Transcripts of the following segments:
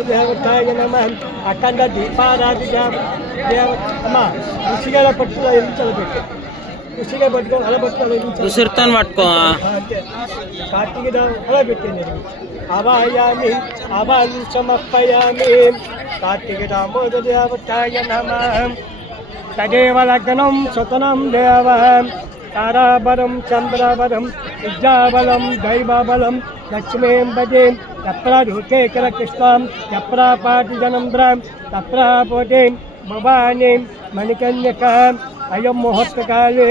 దేవతాయ నమః అఖండ దీపారాధి అమ్మా ఋషిగా పట్టుకుని ఎల్లించాలి పెట్టి ఋషిగా పట్టుకొని అలా పట్టుకొని ఉసిరితో పట్టుకో అంతే కార్తీక అలా పెట్టింది అవాయామి అవాన్ సమర్పయామి కార్తీక దామోదర దేవతాయ నమః తదేవ లగ్నం సుతనం దేవం తారాబలం చంద్రబలం విద్యాబలం దైవబలం లక్ష్మీం భజేం తత్ర రుకేకర కృష్ణం తత్ర పాటిజనంద్రం తత్ర పోటీం భవానీం మణికన్యక అయం ముహూర్తకాలే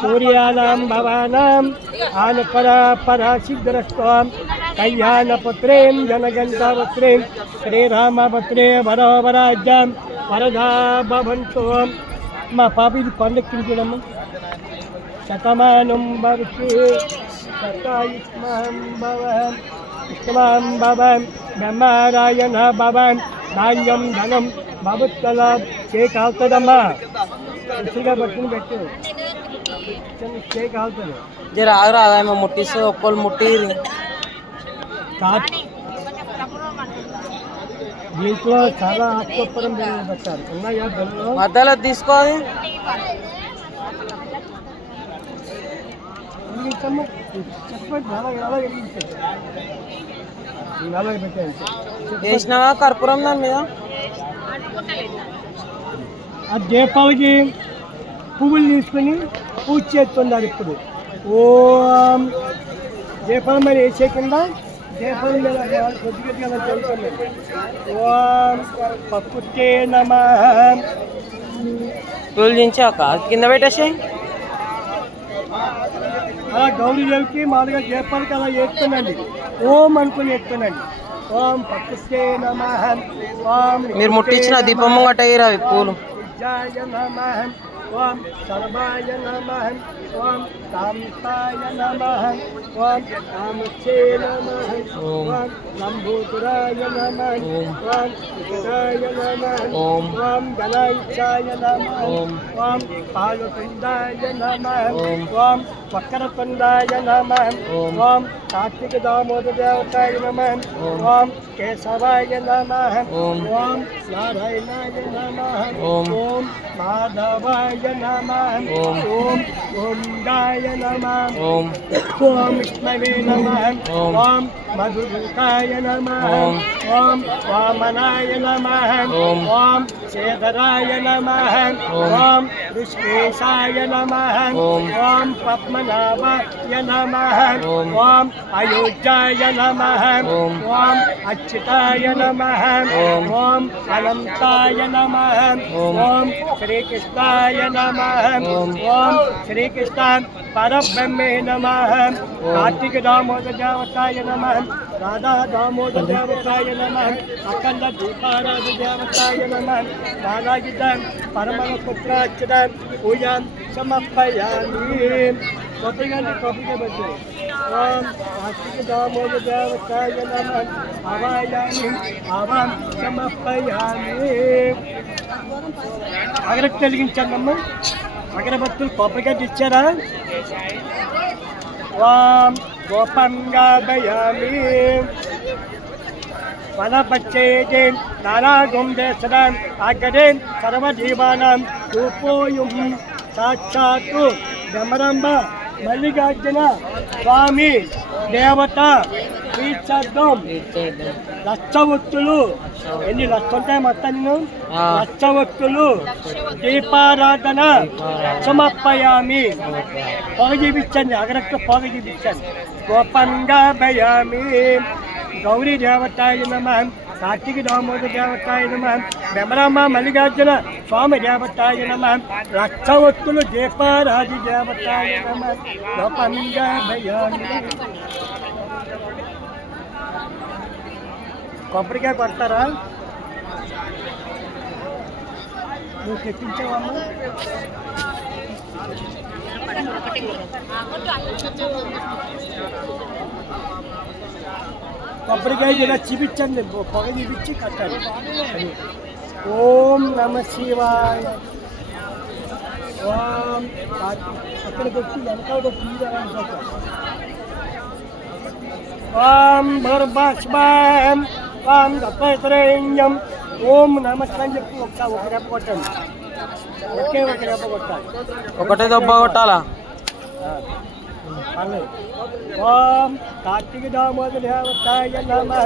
సూర్యానాం భవానాం ఆనపరాసిద్ధిరస్త్వం కళ్యాణపుత్రీం జనగంధాపుత్రీం శ్రీరామపుత్రే వరోవరాజ్యం వరదా భవంతు మా పాప ఇది పండక్కించడమ్మా శతమానం భవతి శతాయుష్మాన్ భవన్ ఇష్టమాన్ భవన్ బ్రహ్మారాయణ భవన్ ధాన్యం ధనం భవత్కల కేక్ అవుతుందమ్మా రుచిగా పట్టుకుని పెట్టు కేక్ అవుతుంది జర ఆగరా ఆమె ముట్టిస్తే ఒక్కళ్ళు ముట్టి దీంట్లో చాలా ఆత్మపరం పెట్టారు ఉన్నాయా మధ్యలో తీసుకోవాలి వేసినావా కర్పూరం దాని మీద ఆ దీపాలకి పువ్వులు తీసుకుని పూజ చేస్తున్నారు ఇప్పుడు ఓం దీపాల మీద వేసే కింద దీపాల మీద కొద్దిగా చదువుతున్నాను ఓం పక్కుతే నమః పూలు దించాక కింద పెట్టేసి అలా గౌరీదేవికి మామూలుగా దీపాలకి అలా వేస్తున్నాండి ఓం అనుకుని వేస్తున్నాండి ఓం పక్కుతే నమః ఓం మీరు ముట్టించిన దీపం ముంగట అయ్యారు పూలు విద్యాయ నమః ఓం సర్వాయ నమః ఓం కాంతాయ నమః ఓం కామచ్చే నమః ఓం లంబోదరాయ నమః ఓం వికటాయ నమః ఓం గణాయిచాయ నమః ఓం పాలకుండాయ నమః ఓం వక్రతుండాయ నమః ఓం కార్తీక దామోదర దేవతాయ నమః ఓం కేశవాయ నమః ఓం నారాయణాయ నమః ఓం మాధవాయ నమః ఓం గోవిందాయ నమః ఓం విష్ణవే నమః ఓం మధుదూతాయ నమః ఓం వామనాయ నమః ఓం శ్రీధరాయ నమః ఓం ఋషికేశాయ నమః ఓం పద్మనాభాయ నమః ఓం అయోధ్యాయ నమః ఓం అచ్యుతాయ నమః ఓం అనంతాయ నమః ఓం శ్రీకృష్ణాయ నమః ఓం శ్రీకృష్ణ పరబ్రహ్మే నమః కార్తీక దామోదర దేవతాయ నమః రాధా దామోదర దేవతాయ నమః అఖండ దీపారాధ దేవతాయ నమః నారాయణ పరమల పుత్రాచ్యుత పూజాం సమర్పయామి కొద్దిగా బట్టి ఓం కార్తీక దామోదర దేవతాయ నమః అవాయామి అవాం సమర్పయామి అగరత్తి వెలిగించానమ్మా అగరబత్తులు కొబ్బరికాయ ఇచ్చారా ఓం గోపంగా దయామి వనపచ్చేదేం నానాగం దేశం ఆగదేం సర్వజీవానాం రూపోయం సాక్షాత్తు భ్రమరంబ మల్లికార్జున స్వామి దేవత తీర్థం లక్ష ఒత్తులు ఎన్ని లక్ష ఉంటాయి మొత్తం నేను లక్ష ఒత్తులు దీపారాధన సమర్పయామి పొగ చూపించండి అగరక్క పొగ చూపించండి గోపంగా భయామి గౌరీ దేవతాయ నమః కార్తీక దామోదర దేవతాయ నమః భ్రమరామ మల్లికార్జున స్వామి దేవతాయ నమః లక్ష ఒత్తులు దీపారాధి దేవతాయ నమః గోపంగా భయామి కొబ్బరికాయ కొడతారా నువ్వు తెప్పించావమ్మా కొబ్బరికాయ ఇలా చూపించండి పొగ చూపించి కట్టాలి ఓం నమ శివాయ ఓం అక్కడ పెట్టి వెనకాల పెట్టి ఓం భర్భస్వాం ఓం దత్తాత్రేయం ఓం నమస్తే అని చెప్పి ఒకసారి ఒక రెప్ప కొట్టండి. ఒకే ఒక రెప్ప కొట్టాలి. ఒకటే దెబ్బ కొట్టాలా? పర్లేదు. ఓం కార్తీక దామోదర దేవతాయ నమః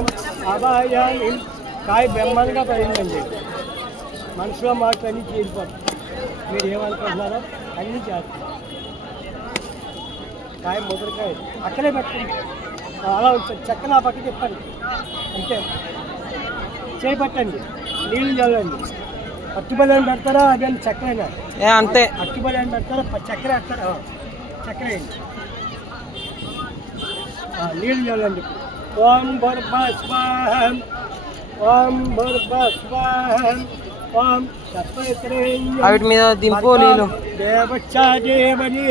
అభయామి. కాయ బ్రహ్మాండంగా పడిందండి. మనసులో మాట అన్నీ చేరిపోతుంది. మీరు ఏమనుకుంటున్నారో అన్నీ చేస్తారు. కాయ ముద్రకాయ అక్కడే పెట్టండి. అలా ఉంటుంది. చెక్క నా పక్క చెప్పండి. అంతే. చేపట్టండి. నీళ్ళు చల్లండి. అట్టుబల్లని పెడతారా అదే చక్కెర అంతే. అట్టుబల్లని పెడతారా చక్కెర వేస్తారా? చక్కెర వేయండి. నీళ్ళు చల్లండి. ఓం భర్భ స్వాహం ఓం భర్భ స్వాహం ఓం దత్తాత్రేయం వాటి మీద దింపు నీళ్ళు. దేవచ్చా దేవనీ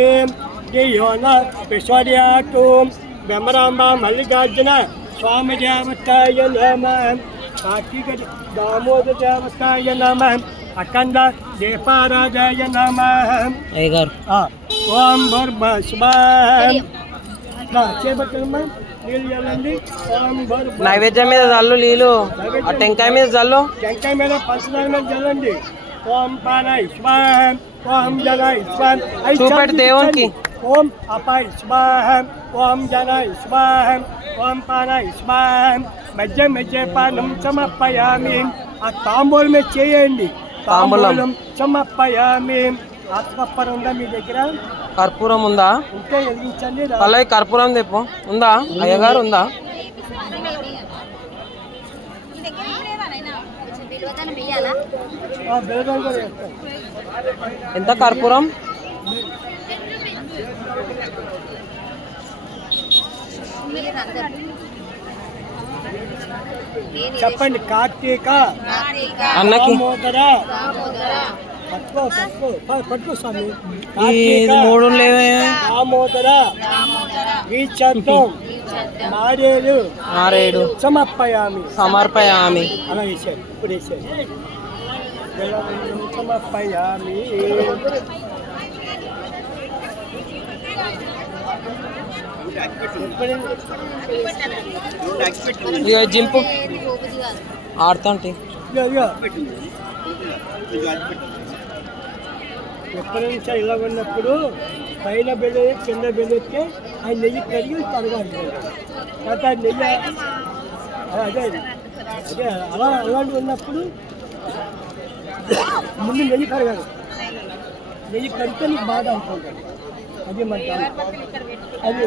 దేయోన విశ్వర్యాటు బ్రహ్మరాంబ మల్లికార్జున స్వామి దేవతాయ నమః కార్తీక దామోదర దేవతాయ నమః అఖండ దీపారాధాయ నమః. అయ్యగారు ఓం భర్భ స్వాహం చేపట్టమ్మా. నీళ్ళు చల్లండి. ఓం భర్భ నైవేద్యం మీద చల్లు నీళ్ళు. ఆ టెంకాయ మీద చల్లు. టెంకాయ మీద పంచదార మీద చల్లండి. ఓం పానాయ స్వాహం ఓం జనాయ స్వాహం. చూపెట్టు దేవునికి. ఓం అపాయ స్వాహం ఓం జనాయ స్వాహం ఓం పానాయ స్వాహం. మధ్య మధ్య పానం సమర్పయామి. ఆ తాంబూలం మీద చేయండి. తాంబూలం సమర్పయామి. ఆత్మప్పరం ఉందా మీ దగ్గర? కర్పూరం ఉందా? ఉంటే వెలిగించండి. పల్లవి కర్పూరం తెప్పు. ఉందా అయ్యగారు? ఉందా? బెల్లదాన్ని కూడా వేస్తాం. ఎంత కర్పూరం? చెప్పండి. కార్తీక అన్నకి దామోదర పట్టుకో స్వామి. ఇది మూడు లేవే. దామోదర వీచర్థం మారేడు ఆరేడు సమర్పయామి. సమర్పయామి. అలా వేసాడు. ఇప్పుడు వేసాడు. సమర్పయామి. ఇక జింపు ఆడుతుంటే ఎప్పటి నుంచో ఇలా ఉన్నప్పుడు పైన బెల్లి కింద బెల్లెత్తే ఆ నెయ్యి కడిగి తరగాలి. తర్వాత నెయ్యి అదే అదే అలాంటివి ఉన్నప్పుడు ముందు నెయ్యి కరగాలి. నెయ్యి కడితే నీకు బాగా అనుకుంటాను. అది మన అది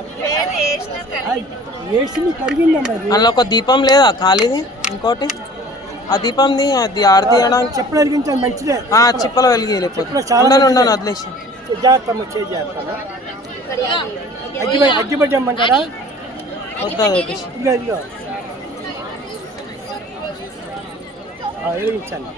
వేసి కరిగిందమ్మా. అందులో ఒక దీపం లేదా ఖాళీది? ఇంకోటి ఆ దీపంది అది ఆరతి చేయడానికి చెప్పులు వెలిగించాలి. మంచిదే. చిప్పలు వెలిగి ఉండను వదిలేసి చేస్తాము. చేస్తాము. అగ్గిపెట్టి అమ్మంటారా? వద్దా వదిలేసి. ఇదిగో వెలిగించాలి.